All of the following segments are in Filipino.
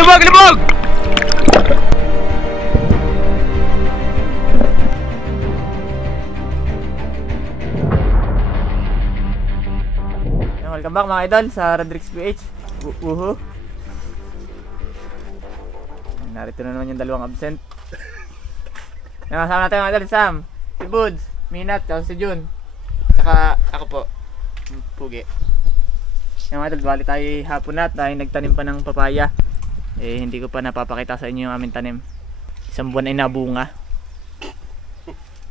Libog! Libog! Welcome back mga idol sa Rodrix PH. Narito na naman yung dalawang absent. Nakasama natin mga idol, Sam, si Buds, Minat, si Jun, tsaka ako po, Pugi. Yung mga idol, bali tayo hapon na tayo nagtanim pa ng papaya. Hindi ko pa napapakita sa inyo yung aming tanim. Isang buwan ay nabunga.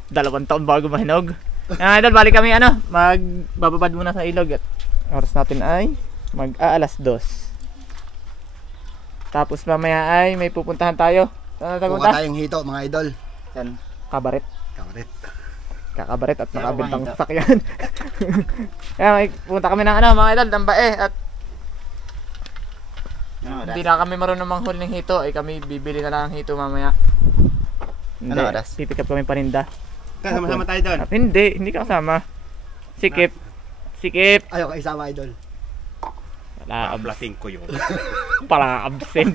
2 taon bago mahinog. Yung mga idol, bali kami magbababad muna sa ilog. At oras natin ay mag-aalas 2. Tapos mamaya ay may pupuntahan tayo. Saan natin pupunta? Pupunta tayong hito mga idol. Saan? Kabaret. Kakabaret at nakabintang sakyan. Kaya may pupunta kami ng mga idol, ng bae. At hindi na kami marunong manghul ng hito. Kami bibili na lang ng hito mamaya. Hindi, pipick up kami paninda. Kasama-sama tayo doon. Hindi ka kasama. Sikip. Ayaw ka isama idol. Wala, Ablasing ko yun. pala absent.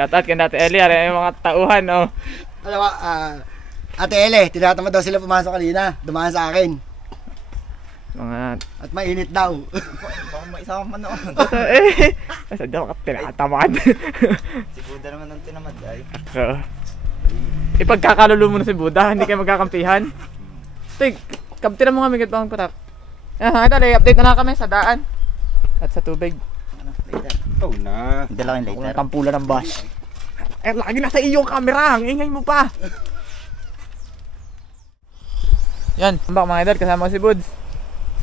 Shoutout kay Ate Eli, yung mga tauhan, oh. Alam mo, Ate Ele, tinatamad daw sila pumasok kanina. Dumaan sa akin. At mainit daw. Baka maisama man noon. Sadya ka tinatamad. Si Buda naman ang tinamad ay. Ipagkakalulo mo na si Buda, hindi kayo magkakampihan. Tig, kamtinan mo nga migit bang patak. Update na lang kami sa daan at sa tubig. Later. Oh na. Hindi lang later. Walang tampulan ng bus. Lagi nasa iyo ang camera, ang ingay mo pa. Yan, bak mga idol, kasama ko si Buds.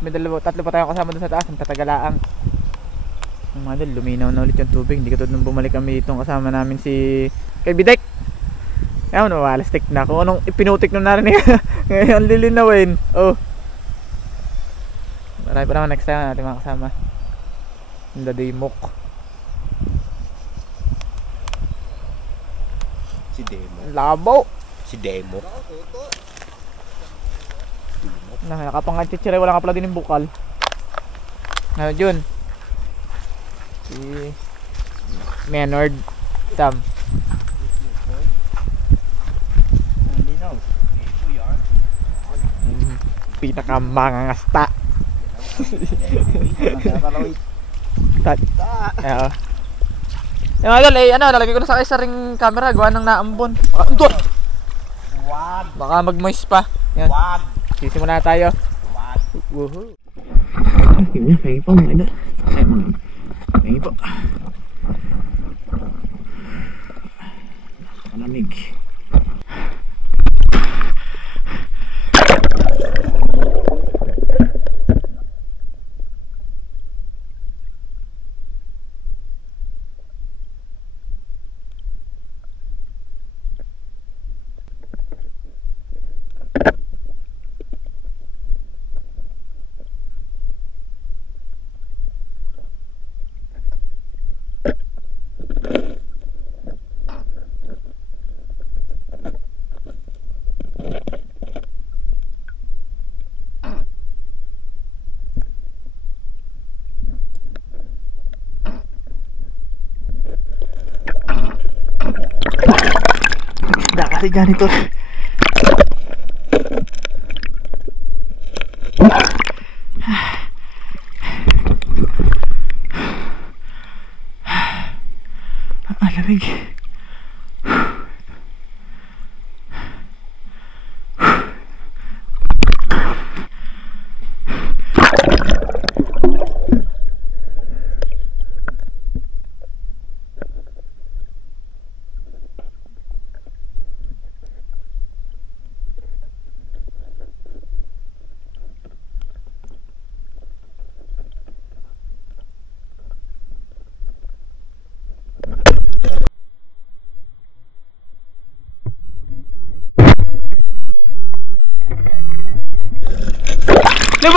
May 3 pa tayong kasama doon sa taas, ang tatagalaang. Mga idol, luminaw na ulit yung tubig. Hindi katulad nung bumalik kami itong kasama namin si kay Bidek. Ayaw, nawalastik na. Kung anong ipinutik nung narinig. Ngayon lilinawin. Oh. Marami pa naman next time natin mga kasama. Yung Dadimok. Si Demo. Labo. Si Demo. Nakapangat chichiray, wala ka pala din yung bukal. Ano yun? Si Menord Sam. Pinakamangangasta. Yung idol, lalagay ko na sa ring camera, gawa ng naambon. Baka mag-moist pa. Yan. Sisimula na tayo. Woohoo. Kaya po mga idol. Kaya po. Malamig. Kasi ganito. Lamig.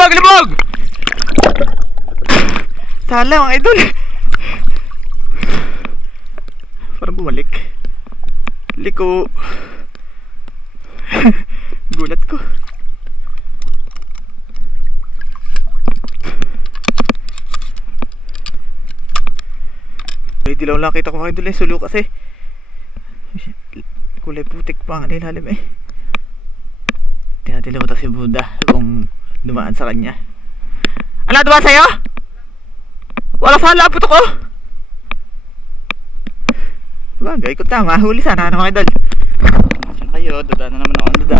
Libog! Sala mga idol. Parang bumalik. Liko. Gulat ko. Ready dilaw lang kita ko mga idol eh. Sulo kasi. Kulay putik pa ang ilalim eh. Tingnan natin lumata si Buddha kung dumaan sa kanya. Ano dumaan sa'yo? Wala sa lapot ako. Bagay ko tama. Huli sana mga idol. Saan kayo? Duda na naman ako ang duda.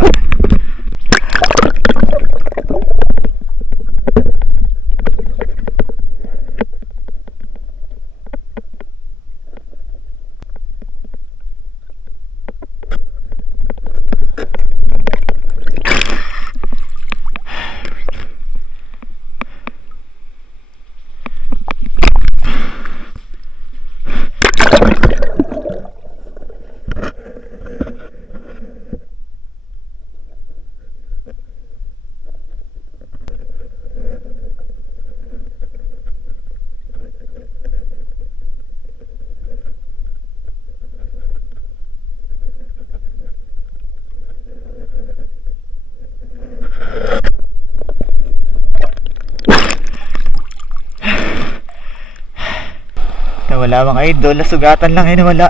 Nawala mga idol, nasugatan lang eh, nawala.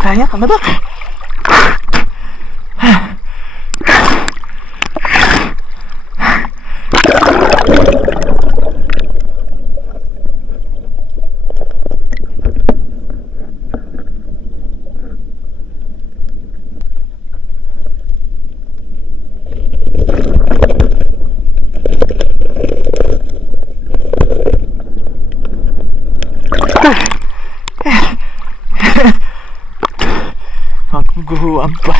Kaya ka na ba? Guhuan pa.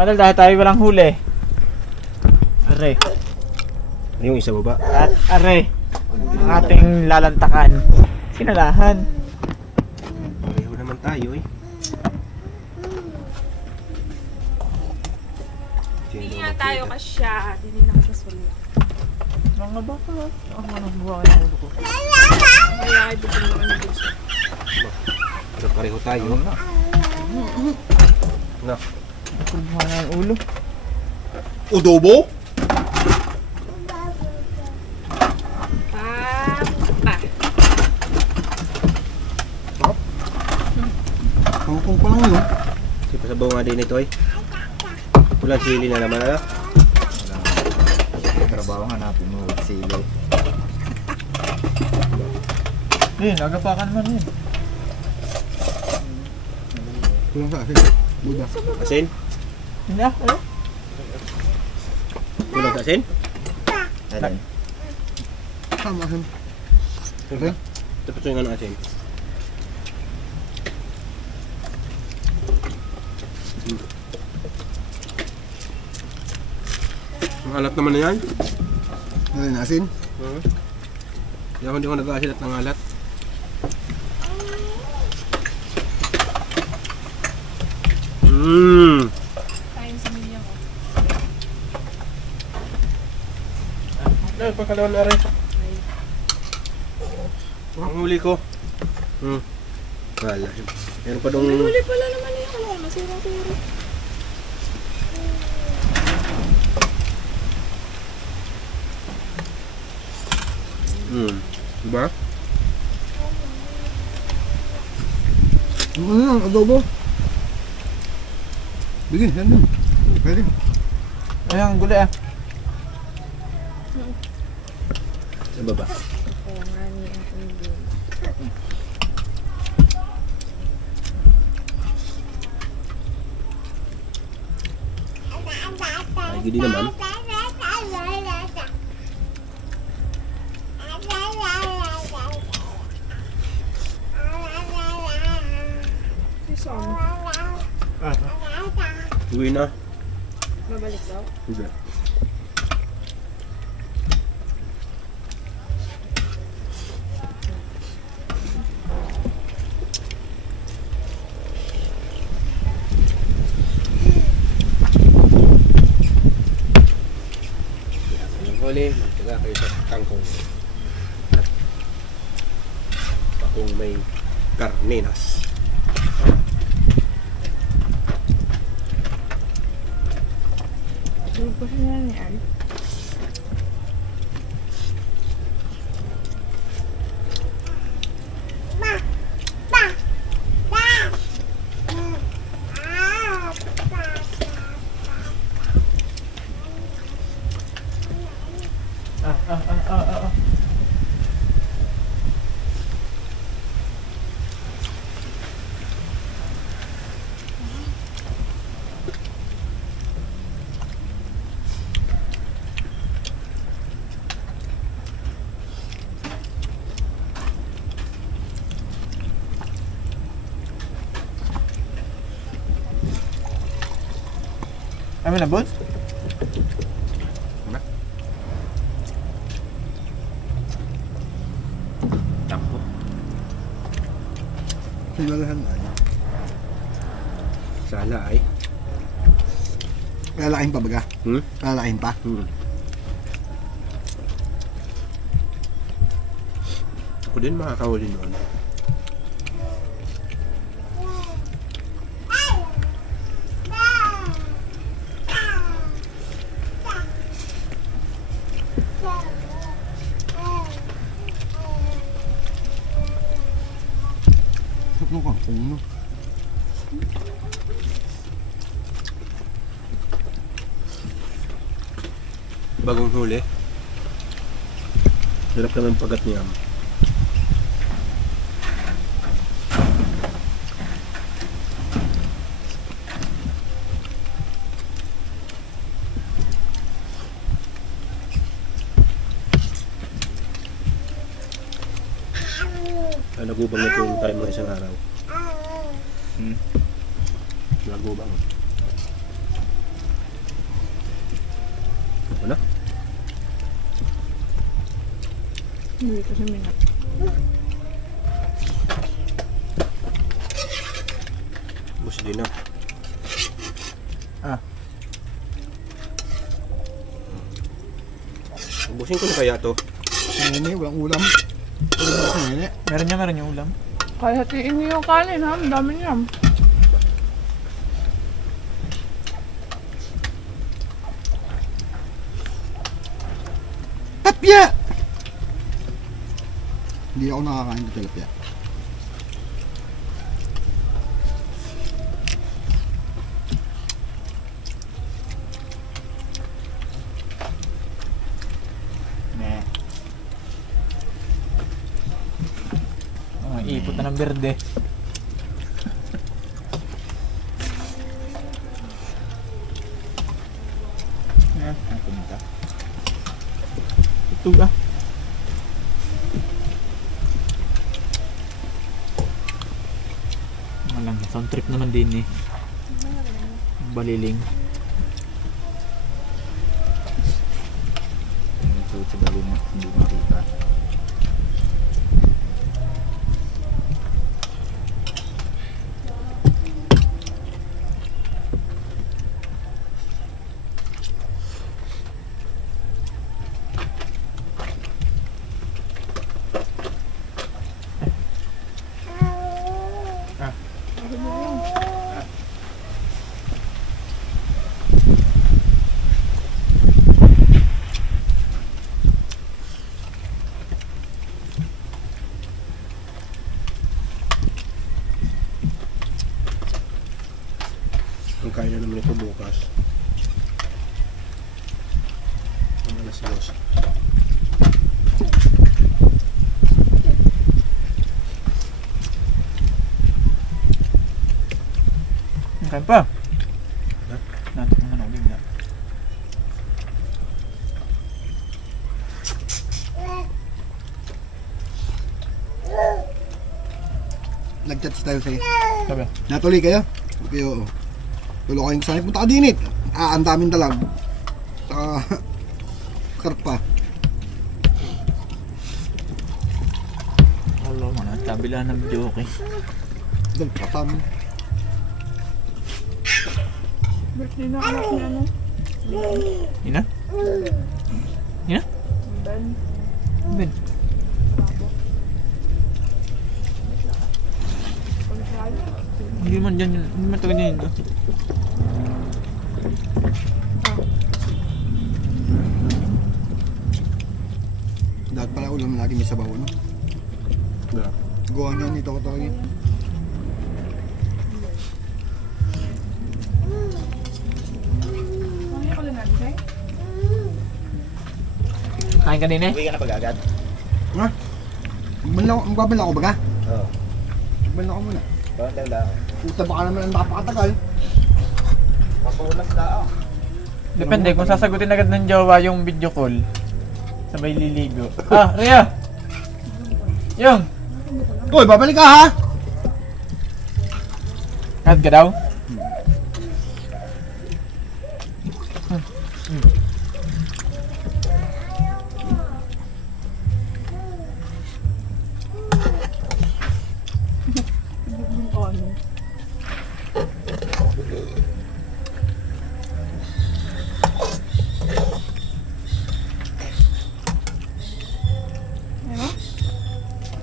Mga dahil tayo walang huli. Are. Ano yung isa baba? At are. Ang ating lalantakan. Sinalahan. Pareho naman tayo eh. Hindi nga tayo kasya. Hindi na kasya sulit. Mga baka. Ang mga buha ng ulo ko. Kaya ay bukong naman yung gusto. Pero pareho tayo. No. Buha ng ulo. Udobo? Pa. Kung pa lang yun. Sipasabaw nga din ito eh. Walang sili na naman ano? Trabaho hanapin mo with silo. Nagapakan man yun. Kulang sa asin. Buda. Asin? Hindi ah. Kulang sa asin? Ayan. Tama asin. Okay. Tapos yung ano asin? Ang alat naman na yan? Ayan asin. Hindi ako nag-aasin at nangalat. Kain sa milya ko. Ay, pagkalawan na rin. Ang huli ko. Wala. Meron pa dong... Huli pala naman yung ano, nasira-sira. Diba? Adobo. Bigyan, yan din. Pwede. Ayan, gulay ah. Sa baba. Oo nga niya ang ulo. Ay, gini naman. Si Sam, Uwi na. babalik daw. Hindi. Ang huli, magtaga kayo sa kangkong. At akong may karninas. Tulog pa siya na yan. Kami na, Buds? Tampo. Sinalahan na. Sala ay. Lalaking pa baga? Lalaking pa? Ako din makakahuli noon. Sarap ng kangkong mo. Bagong huli. Sarap naman pagat niya. Nagubang na tulong tayo mga isang araw. Nagubang. Ano? Hindi ko siya minat. Bus din na. Ubusin ko na kaya to. Nene, walang ulam. Ulam na sa nene. Meron niya ulam. Kaya hatiin niyo yung kanin ha, ang dami niya. Tilapia! Hindi ako nakakain ng tilapia. Ne. Ipot na ng berde. Ito ah. Malang sound trip naman din eh. Baliling. So sa baliling hindi makita. Ang kain na naman ito bukas. Ang alas 2. Kain pa. Natok naman ako bigla. Nag-chat tayo sa'yo. Sabi. Natuloy kayo? Okay, oo. Tulo kayong sanay. Punta ka din ang daming dalag. Saka, karpa. Wala mo na. Kabila ng video okay. Dal, patam. Birthday na anak niya, ano? Ina? Ina? Ben. Ben. Hindi man dyan yun. Hindi man taga dyan yun. Dapat pala ulam lagi may sabaw, no? Da. Gawa nga nito ko tawagin. Mamaya ko lang natin, Sai. Kain ka din eh. Uwi ka na pag-agad? Ha? Magbabala ako baga? Oo. Magbabala ako muna. Bawang tayo lang. Puta baka naman ang napakatagal. Papulas na ako. Depende kung sasagutin agad ng jowa yung video call. Sabay liligo. Ah, Rhea! Yung! Uy, babalik ka ha? Kahit ka daw?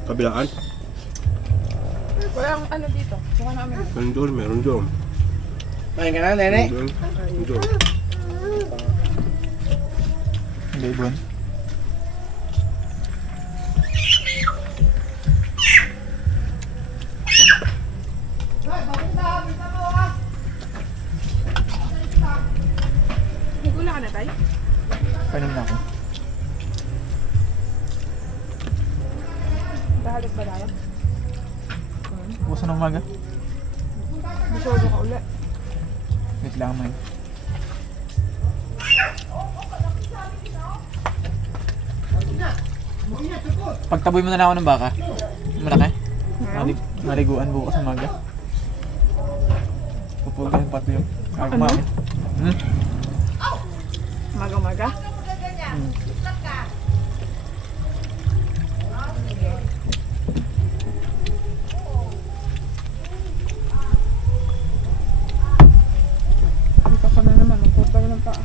Kabilaan? Walang ano dito. Mukha namin. Meron doon. Main ka na, nene. Meron doon. Hindi, Bon. Nagula ka na, Tay? Painom na ako. Bahalik ba tayo? Bukas na umaga. Bisogo ka ulit. Wait lang, man. Pagtaboy mo na lang ako ng baka. Malaki. Mariguan bukas ng umaga. Pupulga yung pati yung kumain. Maga-maga? Ito ka na naman. Ang kurta ka ng paa.